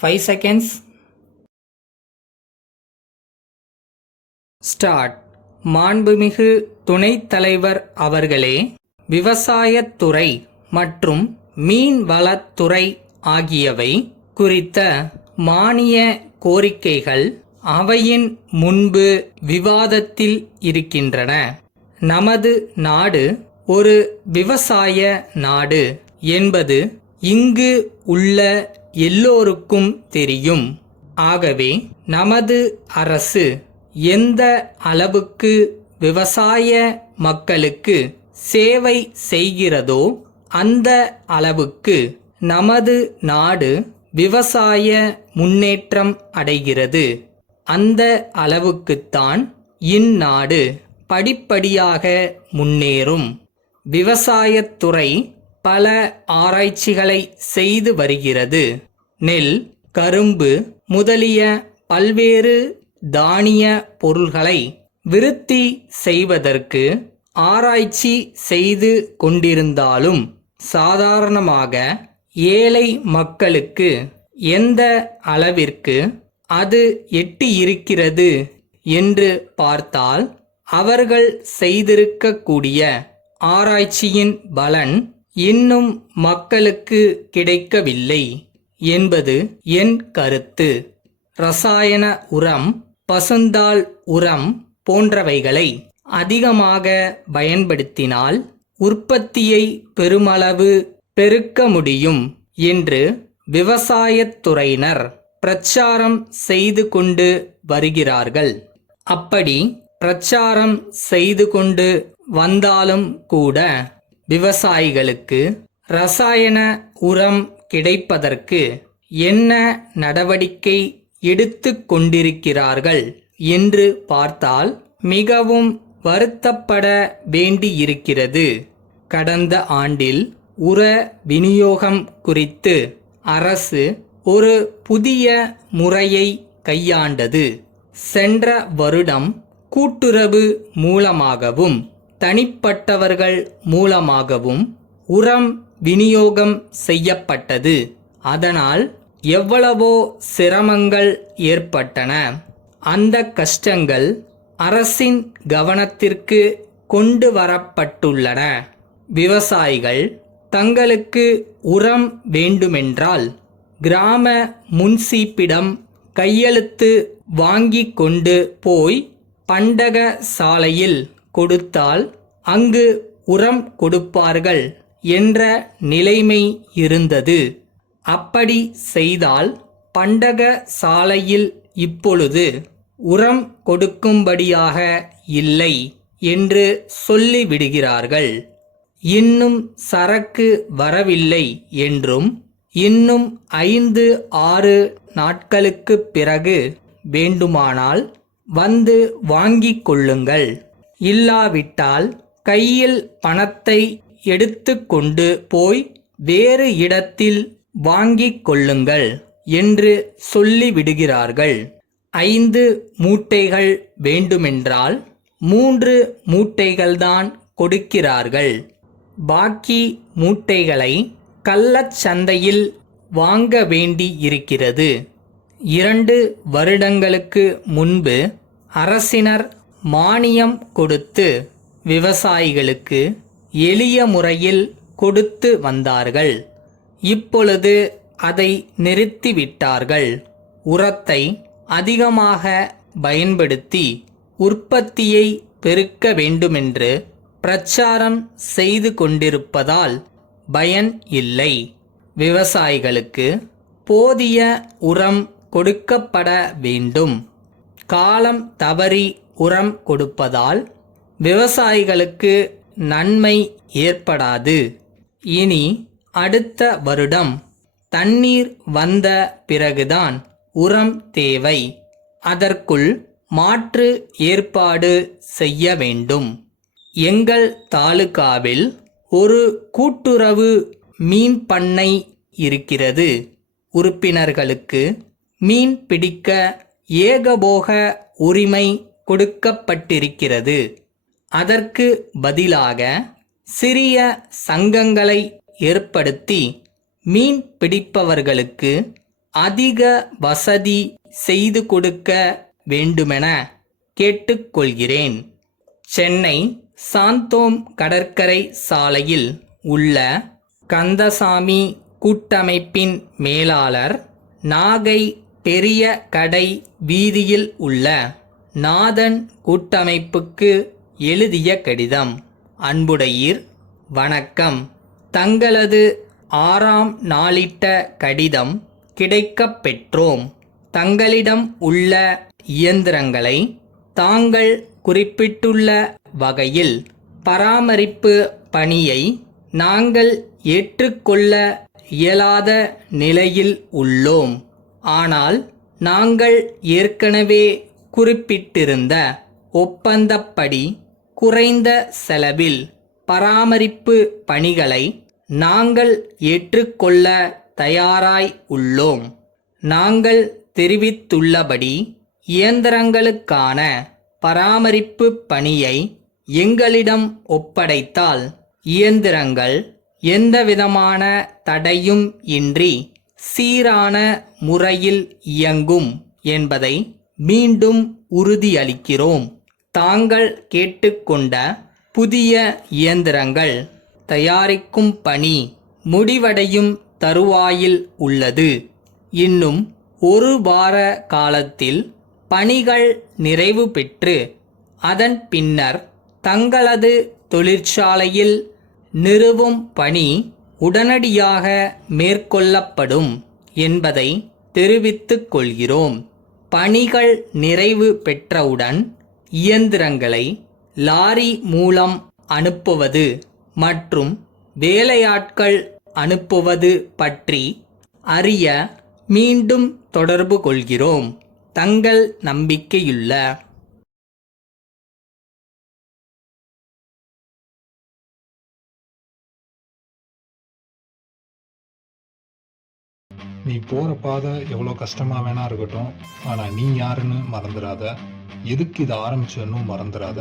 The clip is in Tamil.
5 seconds. ஸ்டார்ட். மாண்புமிகு துணைத் தலைவர் அவர்களே, விவசாயத்துறை மற்றும் மீன்வளத்துறை ஆகியவை குறித்த மானிய கோரிக்கைகள் அவையின் முன்பு விவாதத்தில் இருக்கின்றன. நமது நாடு ஒரு விவசாய நாடு என்பது இங்கு உள்ள எல்லோருக்கும் தெரியும். ஆகவே நமது அரசு எந்த அளவுக்கு விவசாய மக்களுக்கு சேவை செய்கிறதோ அந்த அளவுக்கு நமது நாடு விவசாய முன்னேற்றம் அடைகிறது. அந்த அளவுக்குத்தான் இந்நாடு படிப்படியாக முன்னேறும். விவசாயத்துறை பல ஆராய்ச்சிகளை செய்து வருகிறது. நெல், கரும்பு முதலிய பல்வேறு தானிய பொருள்களை விருத்தி செய்வதற்கு ஆராய்ச்சி செய்து கொண்டிருந்தாலும் சாதாரணமாக ஏழை மக்களுக்கு எந்த அளவிற்கு அது எட்டியிருக்கிறது என்று பார்த்தால் அவர்கள் செய்திருக்கக்கூடிய ஆராய்ச்சியின் பலன் இன்னும் மக்களுக்கு கிடைக்கவில்லை என்பது என் கருத்து. ரசாயன உரம், பசுந்தாள் உரம் போன்றவைகளை அதிகமாக பயன்படுத்தினால் உற்பத்தியை பெருமளவு பெருக்க முடியும் என்று விவசாயத்துறையினர் பிரச்சாரம் செய்து கொண்டு வருகிறார்கள். அப்படி பிரச்சாரம் செய்து கொண்டு வந்தாலும் கூட விவசாயிகளுக்கு ரசாயன உரம் கிடைப்பதற்கு என்ன நடவடிக்கை எடுத்து கொண்டிருக்கிறார்கள் என்று பார்த்தால் மிகவும் வருத்தப்பட வேண்டியிருக்கிறது. கடந்த ஆண்டில் உர விநியோகம் குறித்து அரசு ஒரு புதிய முறையை கையாண்டது. சென்ற வருடம் கூட்டுறவு மூலமாகவும் தனிப்பட்டவர்கள் மூலமாகவும் உரம் விநியோகம் செய்யப்பட்டது. அதனால் எவ்வளவோ சிரமங்கள் ஏற்பட்டன. அந்த கஷ்டங்கள் அரசின் கவனத்திற்கு கொண்டு வரப்பட்டுள்ளன. விவசாயிகள் தங்களுக்கு உரம் வேண்டுமென்றால் கிராம முன்சீப்பிடம் கையெழுத்து வாங்கி கொண்டு போய் பண்டக சாலையில் கொடுத்தால் அங்கு உரம் கொடுப்பார்கள் என்ற நிலைமை இருந்தது. அப்படி செய்தால் பண்டக சாலையில் இப்பொழுது உரம் கொடுக்கும்படியாக இல்லை என்று சொல்லிவிடுகிறார்கள். இன்னும் சரக்கு வரவில்லை என்றும் இன்னும் 5-6 நாட்களுக்குப் பிறகு வேண்டுமானால் வந்து வாங்கிக் கொள்ளுங்கள், இல்லாவிட்டால் கையில் பணத்தை எடுத்து கொண்டு போய் வேறு இடத்தில் வாங்கிக் கொள்ளுங்கள் என்று சொல்லிவிடுகிறார்கள். 5 மூட்டைகள் வேண்டுமென்றால் 3 மூட்டைகள்தான் கொடுக்கிறார்கள். பாக்கி மூட்டைகளை கள்ளச்சந்தையில் வாங்க வேண்டி இருக்கிறது. 2 வருடங்களுக்கு முன்பு அரசினர் மானியம் கொடுத்து விவசாயிகளுக்கு எளிய முறையில் கொடுத்து வந்தார்கள். இப்பொழுது அதை நிறுத்திவிட்டார்கள். உரத்தை அதிகமாக பயன்படுத்தி உற்பத்தியை பெருக்க வேண்டுமென்று பிரச்சாரம் செய்து கொண்டிருப்பதால் பயன் இல்லை. விவசாயிகளுக்கு போதிய உரம் கொடுக்கப்பட வேண்டும். காலம் தவறி உரம் கொடுப்பதால் விவசாயிகளுக்கு நன்மை ஏற்படாது. இனி அடுத்த வருடம் தண்ணீர் வந்த பிறகுதான் உரம் தேவை. அதற்குள் மாற்று ஏற்பாடு செய்ய வேண்டும். எங்கள் தாலுகாவில் ஒரு கூட்டுறவு மீன் பண்ணை இருக்கிறது. உறுப்பினர்களுக்கு மீன் பிடிக்க ஏகபோக உரிமை கொடுக்கப்பட்டிருக்கிறது. அதற்கு பதிலாக சிறிய சங்கங்களை ஏற்படுத்தி மீன் பிடிப்பவர்களுக்கு அதிக வசதி செய்து கொடுக்க வேண்டுமென கேட்டுக்கொள்கிறேன். சென்னை சாந்தோம் கடற்கரை சாலையில் உள்ள கந்தசாமி கூட்டமைப்பின் மேலாளர், நாகை பெரிய கடை வீதியில் உள்ள நாதன் கூட்டமைப்புக்கு எழுதிய கடிதம். அன்புடையீர், வணக்கம். தங்களது 6ஆம் நாளிட்ட கடிதம் கிடைக்கப் பெற்றோம். தங்களிடம் உள்ள இயந்திரங்களை தாங்கள் குறிப்பிட்டுள்ள வகையில் பராமரிப்பு பணியை நாங்கள் ஏற்றுக்கொள்ள இயலாத நிலையில் உள்ளோம். ஆனால் நாங்கள் ஏற்கனவே குறிப்பிட்டிருந்த ஒப்பந்தப்படி குறைந்த செலவில் பராமரிப்பு பணிகளை நாங்கள் ஏற்றுக்கொள்ள தயாராய் உள்ளோம். நாங்கள் தெரிவித்துள்ளபடி இயந்திரங்களுக்கான பராமரிப்பு பணியை எங்களிடம் ஒப்படைத்தால் இயந்திரங்கள் எந்தவிதமான தடையும் இன்றி சீரான முறையில் இயங்கும் என்பதை மீண்டும் உறுதியளிக்கிறோம். தாங்கள் கேட்டுக்கொண்ட புதிய இயந்திரங்கள் தயாரிக்கும் பணி முடிவடையும் தருவாயில் உள்ளது. இன்னும் 1 வார காலத்தில் பணிகள் நிறைவு பெற்று அதன் பின்னர் தங்களது தொழிற்சாலையில் நிறுவும் பணி உடனடியாக மேற்கொள்ளப்படும் என்பதை தெரிவித்துக் கொள்கிறோம். பணிகள் நிறைவு பெற்றவுடன் இயந்திரங்களை லாரி மூலம் அனுப்புவது மற்றும் வேலையாட்கள் அனுப்புவது பற்றி அறிய மீண்டும் தொடர்பு கொள்கிறோம். தங்கள் நம்பிக்கையுள்ள நீ போகிற பாதை எவ்வளோ கஷ்டமாக வேணா இருக்கட்டும், ஆனால் நீ யாருன்னு மறந்துடாத. எதுக்கு இதை ஆரம்பிச்சேன்னு மறந்துடாத.